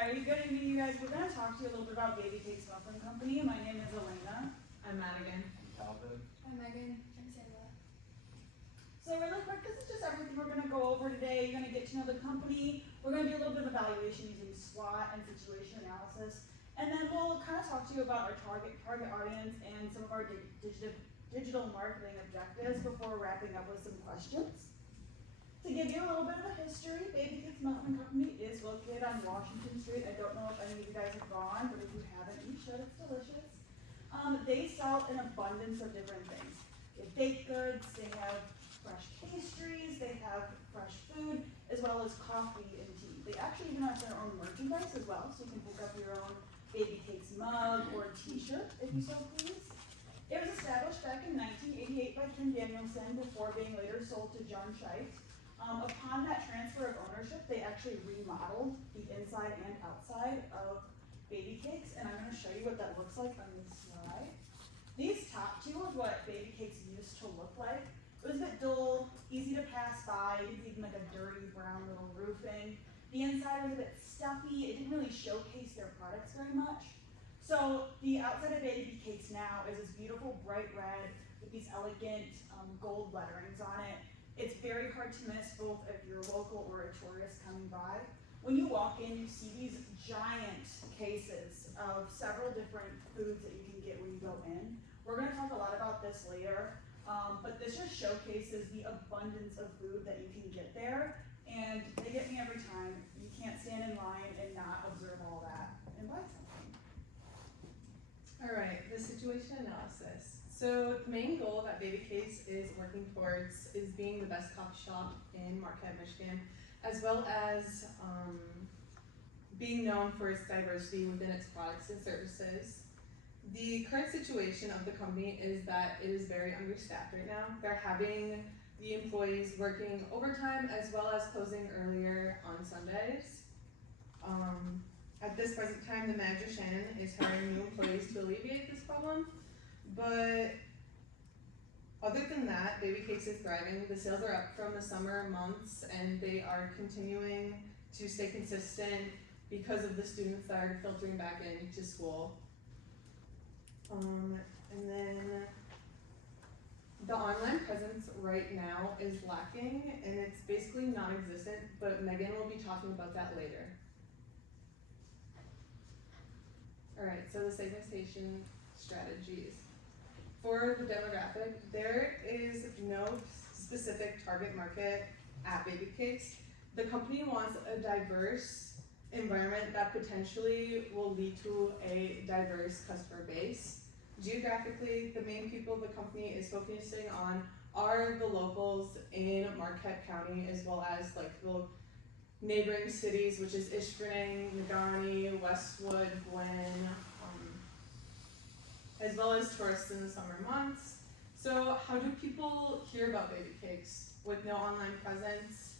Alright, good evening, you guys. We're gonna talk to you a little bit about Baby Cakes Muffin Company. My name is Elena. I'm Madigan. Calvin. I'm Megan. I'm Sarah. So really quick, this is just everything we're gonna go over today. You're gonna get to know the company. We're gonna do a little bit of evaluation using SWOT and situation analysis. And then we'll kind of talk to you about our target audience and some of our digital marketing objectives before wrapping up with some questions. To give you a little bit of a history, Baby Cakes Muffin Company is located on Washington Street. I don't know if any of you guys have gone, but if you haven't, you should. It's delicious. They sell an abundance of different things. They have baked goods, they have fresh pastries, they have fresh food, as well as coffee and tea. They actually even have their own merchandise as well, so you can pick up your own Baby Cakes mug or t-shirt if you so please. It was established back in 1988 by Ken Danielson before being later sold to John Scheidt. Upon that transfer of ownership, they actually remodeled the inside and outside of Baby Cakes, and I'm going to show you what that looks like on this slide. These top two is what Baby Cakes used to look like. It was a bit dull, easy to pass by. It's even like a dirty brown little roofing. The inside was a bit stuffy. It didn't really showcase their products very much. So the outside of Baby Cakes now is this beautiful bright red with these elegant gold letterings on it. It's very hard to miss both if you're local or a tourist coming by. When you walk in, you see these giant cases of several different foods that you can get when you go in. We're going to talk a lot about this later, but this just showcases the abundance of food that you can get there, and they get me every time. You can't stand in line and not observe all that and buy something. All right, the situation analysis. So the main goal that Baby Cakes is working towards is being the best coffee shop in Marquette, Michigan, as well as being known for its diversity within its products and services. The current situation of the company is that it is very understaffed right now. They're having the employees working overtime as well as closing earlier on Sundays. At this present time, the manager, Shannon, is hiring new employees to alleviate this problem. But other than that, Baby Cakes is thriving. The sales are up from the summer months, and they are continuing to stay consistent because of the students that are filtering back into school. And then the online presence right now is lacking, and it's basically non-existent, but Megan will be talking about that later. Alright, so the segmentation strategies. For the demographic, there is no specific target market at Baby Cakes. The company wants a diverse environment that potentially will lead to a diverse customer base. Geographically, the main people the company is focusing on are the locals in Marquette County, as well as like the neighboring cities, which is Ishpeming, Negaunee, Westwood, Gwen, as well as tourists in the summer months. So how do people hear about Baby Cakes? With no online presence,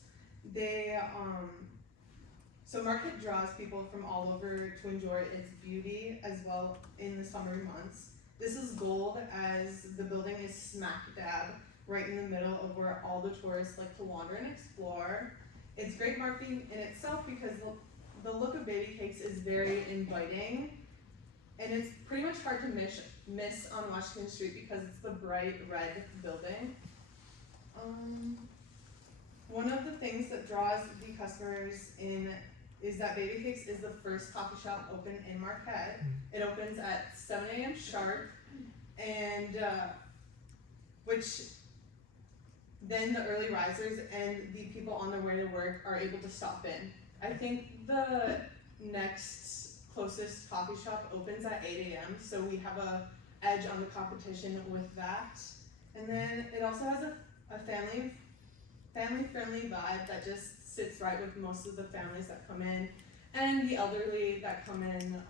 so Marquette draws people from all over to enjoy its beauty as well in the summer months. This is gold as the building is smack dab right in the middle of where all the tourists like to wander and explore. It's great marketing in itself because the look of Baby Cakes is very inviting, and it's pretty much hard to miss on Washington Street because it's the bright red building. One of the things that draws the customers in is that Baby Cakes is the first coffee shop open in Marquette. It opens at 7 a.m. sharp, and which then the early risers and the people on their way to work are able to stop in. I think the next closest coffee shop opens at 8 a.m. so we have a edge on the competition with that. And then it also has a family-friendly vibe that just sits right with most of the families that come in, and the elderly that come in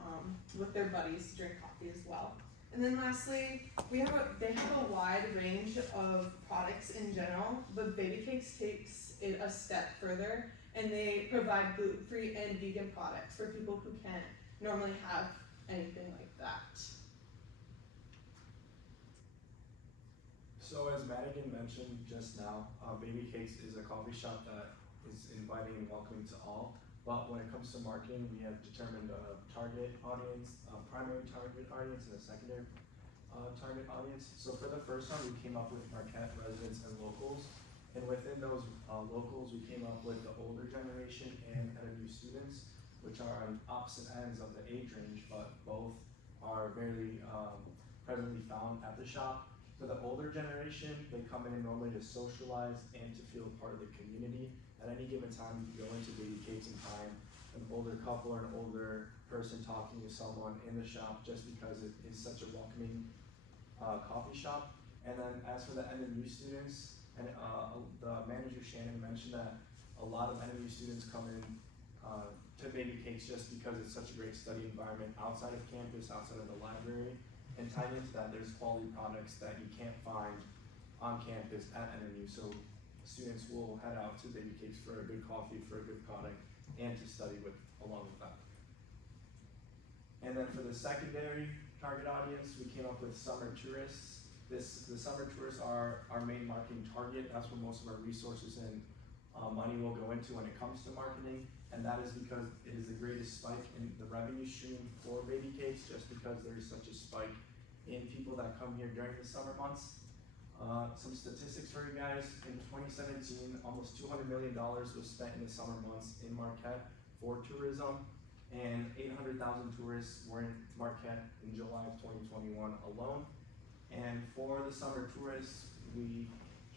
with their buddies to drink coffee as well. And then lastly, they have a wide range of products in general, but Baby Cakes takes it a step further, and they provide gluten-free and vegan products for people who can't normally have anything like that. So as Madigan mentioned just now, Baby Cakes is a coffee shop that is inviting and welcoming to all, but when it comes to marketing, we have determined a target audience, a primary target audience and a secondary target audience. So for the first one, we came up with Marquette residents and locals. And within those locals, we came up with the older generation and NMU students, which are on opposite ends of the age range, but both are very presently found at the shop. For the older generation, they come in normally to socialize and to feel part of the community. At any given time, you can go into Baby Cakes and find an older couple or an older person talking to someone in the shop just because it is such a welcoming coffee shop. And then as for the NMU students, and the manager Shannon mentioned that a lot of NMU students come in to Baby Cakes just because it's such a great study environment outside of campus, outside of the library. And tied into that, there's quality products that you can't find on campus at NMU. So students will head out to Baby Cakes for a good coffee, for a good product, and to study along with that. And then for the secondary target audience, we came up with summer tourists. The summer tourists are our main marketing target. That's where most of our resources and money will go into when it comes to marketing. And that is because it is the greatest spike in the revenue stream for Baby Cakes, just because there is such a spike in people that come here during the summer months. Some statistics for you guys. In 2017, almost $200 million was spent in the summer months in Marquette for tourism, and 800,000 tourists were in Marquette in July of 2021 alone. And for the summer tourists, we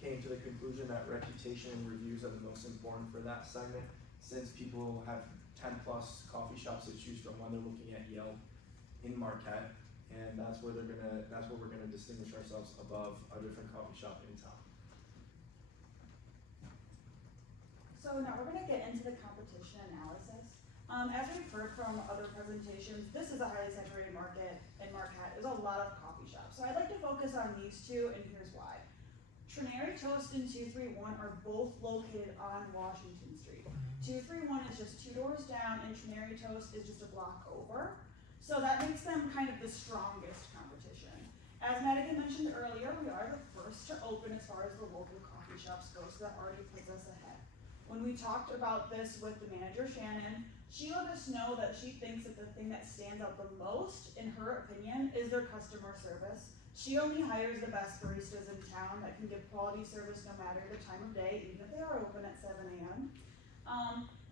came to the conclusion that reputation and reviews are the most important for that segment, since people have 10 plus coffee shops to choose from when they're looking at Yelp in Marquette. And that's where we're gonna distinguish ourselves above a different coffee shop in town. So now we're gonna get into the competition analysis. As we've heard from other presentations, this is a highly saturated market in Marquette. There's a lot of coffee shops. So I'd like to focus on these two, and here's why. Trinary Toast and 231 are both located on Washington Street. 231 is just 2 doors down, and Trinary Toast is just a block over. So that makes them kind of the strongest competition. As Madigan mentioned earlier, we are the first to open as far as the local coffee shops go, so that already puts us ahead. When we talked about this with the manager, Shannon, she let us know that she thinks that the thing that stands out the most, in her opinion, is their customer service. She only hires the best baristas in town that can give quality service no matter the time of day, even if they are open at 7 a.m.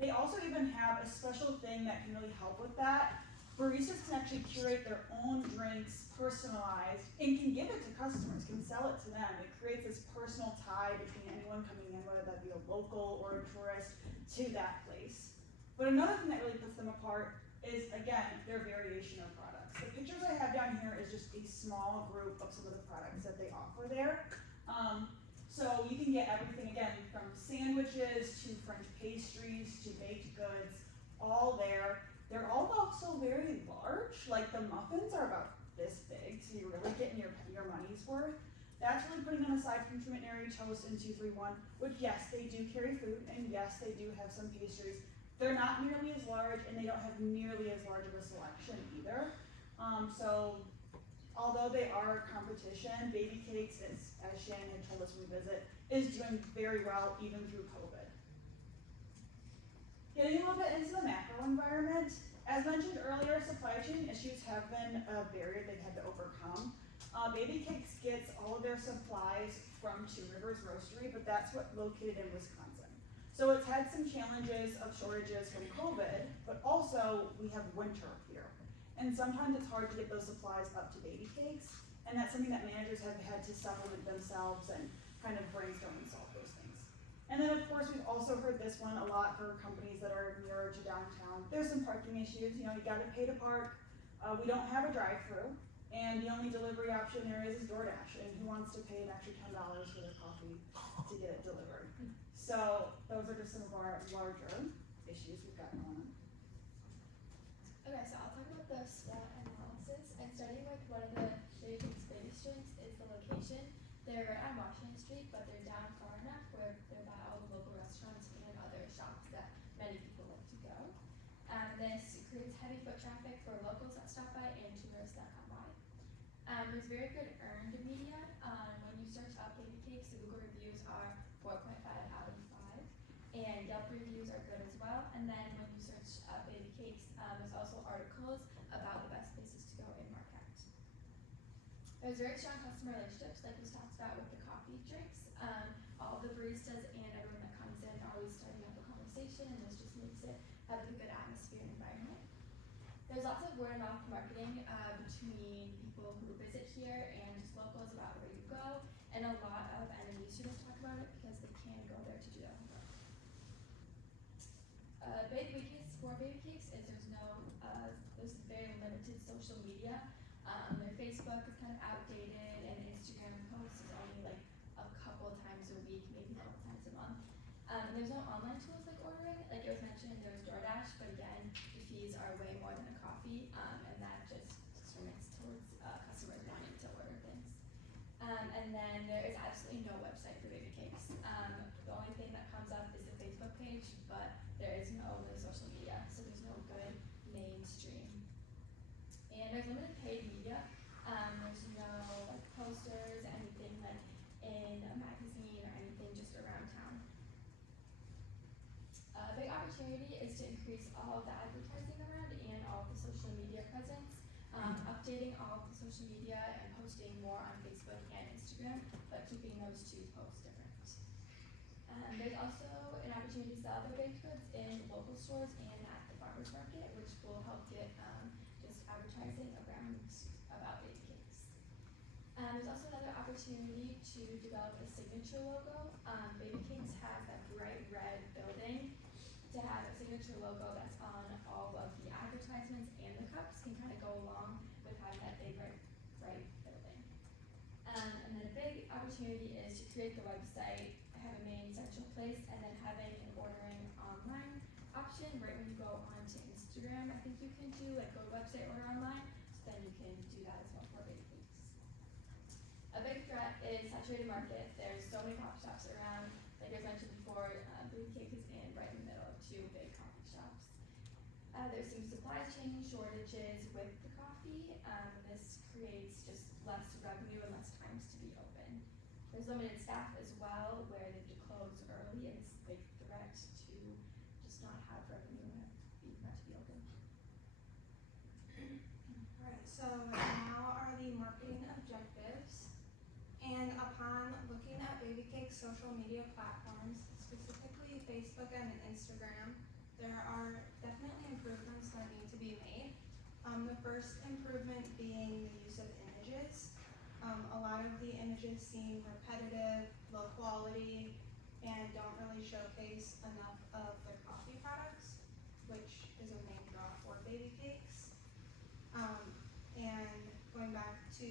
They also even have a special thing that can really help with that. Baristas can actually curate their own drinks, personalized, and can give it to customers, can sell it to them. It creates this personal tie between anyone coming in, whether that be a local or a tourist, to that place. But another thing that really puts them apart is, again, their variation of products. The pictures I have down here is just a small group of some of the products that they offer there. So you can get everything, again, from sandwiches to French pastries to baked goods, all there. They're all also very large, like the muffins are about this big, so you're really getting your money's worth. That's really putting them aside from Trinary Toast and 231, which yes, they do carry food, and yes, they do have some pastries. They're not nearly as large, and they don't have nearly as large of a selection either. So although they are competition, Baby Cakes, as Shannon had told us when we visit, is doing very well even through COVID. Getting a little bit into the macro environment, as mentioned earlier, supply chain issues have been a barrier they've had to overcome. Baby Cakes gets all of their supplies from Two Rivers Roastery, but that's located in Wisconsin. So it's had some challenges of shortages from COVID, but also we have winter here. And sometimes it's hard to get those supplies up to Baby Cakes, and that's something that managers have had to supplement themselves and kind of brainstorm and solve those things. And then of course, we've also heard this one a lot for companies that are nearer to downtown. There's some parking issues, you gotta pay to park. We don't have a drive-through, and the only delivery option there is DoorDash, and who wants to pay an extra $10 for their coffee to get it delivered? So those are just some of our larger issues we've got going on. Okay, so I'll talk about the SWOT analysis, and starting with one of the Baby Cakes' biggest strengths is the location. They're right on Washington Street, but they're down far enough where they're by all the local restaurants and other shops that many people like to go. This creates heavy foot traffic for locals that stop by and tourists that come by. There's very good earned media. When you search up Baby Cakes, the Google reviews are 4.5 out of 5, and Yelp reviews are good as well. And then when you search There's very strong customer relationships, like was talked about with the coffee drinks. All the baristas and everyone that comes in are always starting up a conversation, and this just makes it have a good atmosphere and environment. There's lots of word of mouth marketing between people who visit here and just locals about where you go, and a lot of NMU students talk about it because they can go there to do their homework. Big weakness for Baby Cakes is there's very limited social media. Their Facebook is kind of outdated, and Instagram posts is only like a couple times a week, maybe a couple times a month. And there's no online tools like ordering. Like it was mentioned, there's DoorDash, but again, the fees are way more than a coffee, and that just discriminates towards customers wanting to order things. And then there is absolutely no website for Baby Cakes. The only thing that comes up is the Facebook page, but there is no really social media, so there's no good mainstream. And there's limited paid media. There's no like posters, anything like in a magazine or anything just around town. A big opportunity is to increase all of the advertising around and all of the social media presence, updating all of the social media and posting more on Facebook and Instagram, but keeping those two posts different. There's also an opportunity to sell their baked goods in local stores and at the farmers market, which will help get just advertising around about Baby Cakes. There's also another opportunity to develop a signature logo. Baby Cakes has that bright red building. To have a signature logo that's on all of the advertisements and the cups can kind of go along with having that big bright building. And then a big opportunity is to create the website, have a main central place, and then having an ordering online option right when you go onto Instagram. I think you can do like go to website, order online, so then you can do that as well for Baby Cakes. A big threat is saturated market. There's so many coffee shops around. Like I mentioned before, Baby Cake is right in the middle of two big coffee shops. There's some supply chain shortages with the coffee. This creates just less revenue and less times to be open. There's limited staff as well, where they have to close early, and it's a big threat to just not have revenue and not to be open. Alright, so now are the marketing objectives. And upon looking at Baby Cake's social media platforms, specifically Facebook and Instagram, there are definitely improvements that need to be made. The first improvement being the use of images. A lot of the images seem repetitive, low quality, and don't really showcase enough of their coffee products, which is a main draw for Baby Cakes. And going back to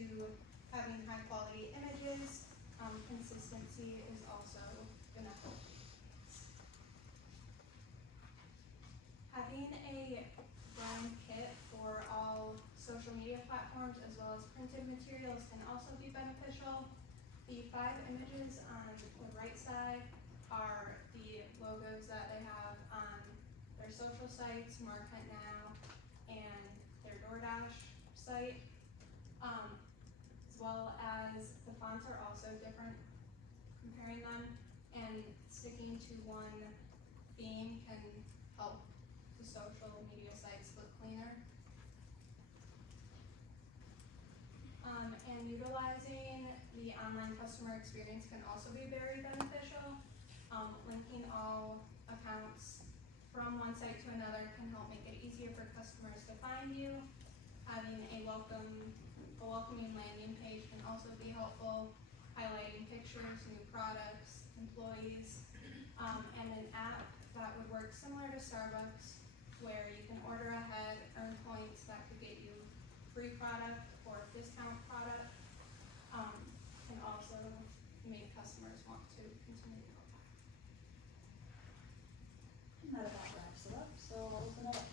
having high quality images, consistency is also gonna help. Having a brand kit for all social media platforms as well as printed materials can also be beneficial. The 5 images on the right side are the logos that they have on their social sites, Marquette Now, and their DoorDash site. As well as the fonts are also different, comparing them, and sticking to one theme can help the social media sites look cleaner. And utilizing the online customer experience can also be very beneficial. Linking all accounts from one site to another can help make it easier for customers to find you. Having a welcoming landing page can also be helpful, highlighting pictures, new products, employees, and an app that would work similar to Starbucks, where you can order ahead, earn points that could get you free product or discount product, can also make customers want to continue to go back. And that about wraps it up, so I'll open it up